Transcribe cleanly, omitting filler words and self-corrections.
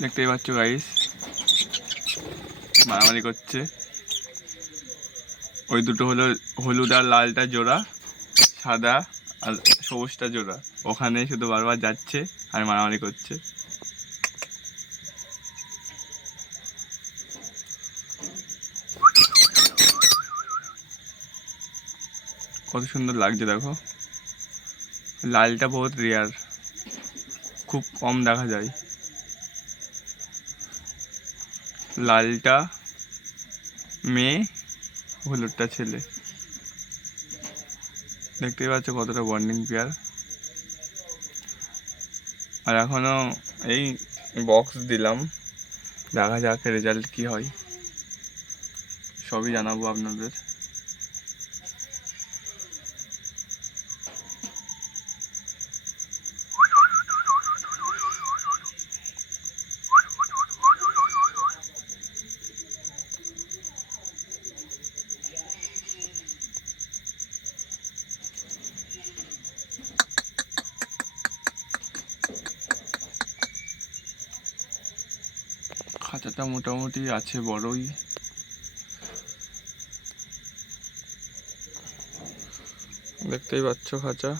দেখতেই পাচ্ছ গাইস, মারামারি করছে। ওই দুটো হলো হলুদ আর লালটা জোড়া, সাদা আর সবুজটা জোড়া। ওখানে শুধু বারবার যাচ্ছে আর মারামারি করছে। কত সুন্দর লাগছে দেখো। লালটা বহুত রেয়ার, খুব কম দেখা যায়। লালটা মেয়ে, হলুদটা ছেলে। দেখতেই পাচ্ছ কতটা বন্ডিং পেয়ার। আর এখনো এই বক্স দিলাম, দেখা যাক রেজাল্ট কি হয়, সবই জানাবো আপনাদের। খাঁচাটা মোটামুটি আছে বড়ই। দেখতেই পাচ্ছ খাঁচা।